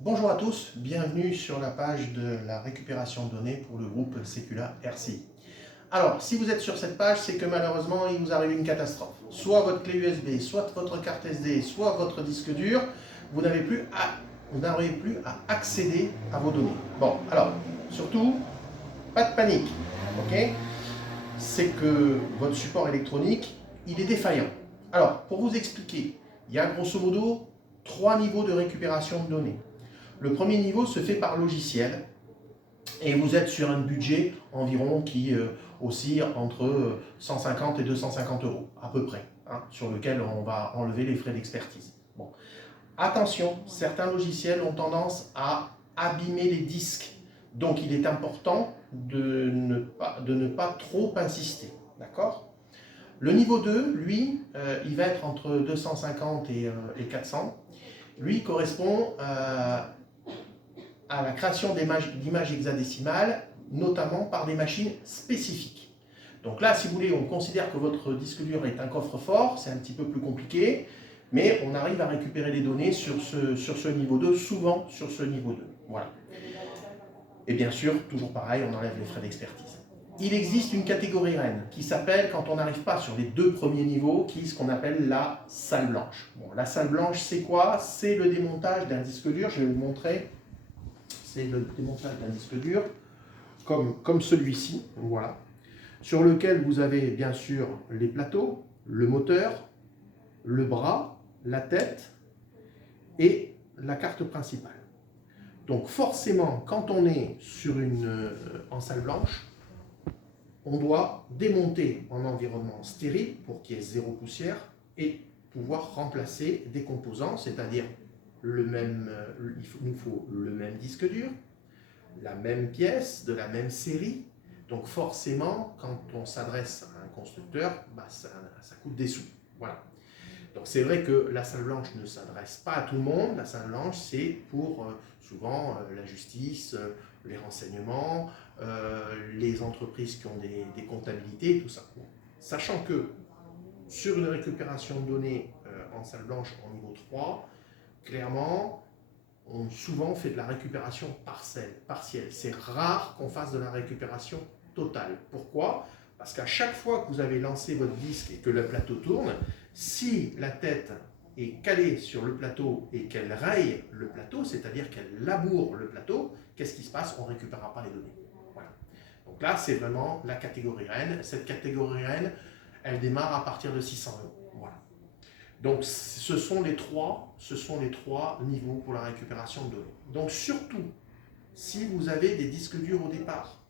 Bonjour à tous, bienvenue sur la page de la récupération de données pour le groupe Secula RCI. Alors, si vous êtes sur cette page, c'est que malheureusement, il vous arrive une catastrophe. Soit votre clé USB, soit votre carte SD, soit votre disque dur, vous n'arrivez plus à accéder à vos données. Bon, alors, surtout, pas de panique, ok? C'est que votre support électronique, il est défaillant. Alors, pour vous expliquer, il y a grosso modo 3 niveaux de récupération de données. Le premier niveau se fait par logiciel et vous êtes sur un budget environ qui oscille entre 150 et 250 euros à peu près, hein, sur lequel on va enlever les frais d'expertise. Bon. Attention, certains logiciels ont tendance à abîmer les disques, donc il est important de ne pas trop insister, d'accord? Le niveau 2, lui, il va être entre 250 et 400. Lui correspond à la création d'images hexadécimales, notamment par des machines spécifiques. Donc là, si vous voulez, on considère que votre disque dur est un coffre-fort, c'est un petit peu plus compliqué, mais on arrive à récupérer les données sur ce niveau 2, souvent sur ce niveau 2. Voilà. Et bien sûr, toujours pareil, on enlève les frais d'expertise. Il existe une catégorie reine qui s'appelle, quand on n'arrive pas sur les 2 premiers niveaux, qui est ce qu'on appelle la salle blanche. Bon, la salle blanche, c'est quoi? C'est le démontage d'un disque dur, je vais vous montrer. C'est le démontage d'un disque dur, comme celui-ci, voilà, sur lequel vous avez bien sûr les plateaux, le moteur, le bras, la tête et la carte principale. Donc forcément, quand on est en salle blanche, on doit démonter en environnement stérile pour qu'il y ait 0 poussière et pouvoir remplacer des composants, c'est-à-dire il nous faut le même disque dur, la même pièce, de la même série. Donc forcément, quand on s'adresse à un constructeur, ça coûte des sous. Voilà. Donc c'est vrai que la salle blanche ne s'adresse pas à tout le monde. La salle blanche, c'est pour souvent la justice, les renseignements, les entreprises qui ont des comptabilités, tout ça. Sachant que sur une récupération de données en salle blanche en niveau 3, clairement, on souvent fait de la récupération partielle. C'est rare qu'on fasse de la récupération totale. Pourquoi? Parce qu'à chaque fois que vous avez lancé votre disque et que le plateau tourne, si la tête est calée sur le plateau et qu'elle raye le plateau, c'est-à-dire qu'elle laboure le plateau, qu'est-ce qui se passe? On ne récupérera pas les données. Voilà. Donc là, c'est vraiment la catégorie reine. Cette catégorie reine, elle démarre à partir de 600 euros. Voilà. Donc ce sont les trois niveaux pour la récupération de données. Donc surtout, si vous avez des disques durs au départ,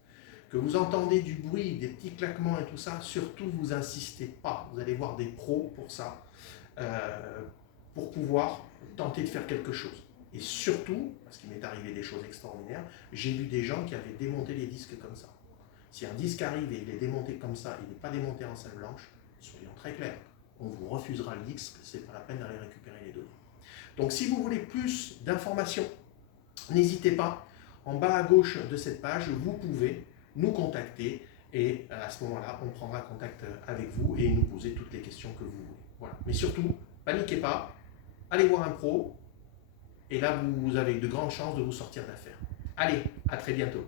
que vous entendez du bruit, des petits claquements et tout ça, surtout vous insistez pas. Vous allez voir des pros pour ça, pour pouvoir tenter de faire quelque chose. Et surtout, parce qu'il m'est arrivé des choses extraordinaires, j'ai vu des gens qui avaient démonté les disques comme ça. Si un disque arrive et il est démonté comme ça, il n'est pas démonté en salle blanche, soyons très clairs, on vous refusera le disque, c'est pas la peine d'aller récupérer les données. Donc si vous voulez plus d'informations, n'hésitez pas, en bas à gauche de cette page, vous pouvez nous contacter et à ce moment-là, on prendra contact avec vous et nous poser toutes les questions que vous voulez. Voilà. Mais surtout, paniquez pas, allez voir un pro et là, vous avez de grandes chances de vous sortir d'affaire. Allez, à très bientôt.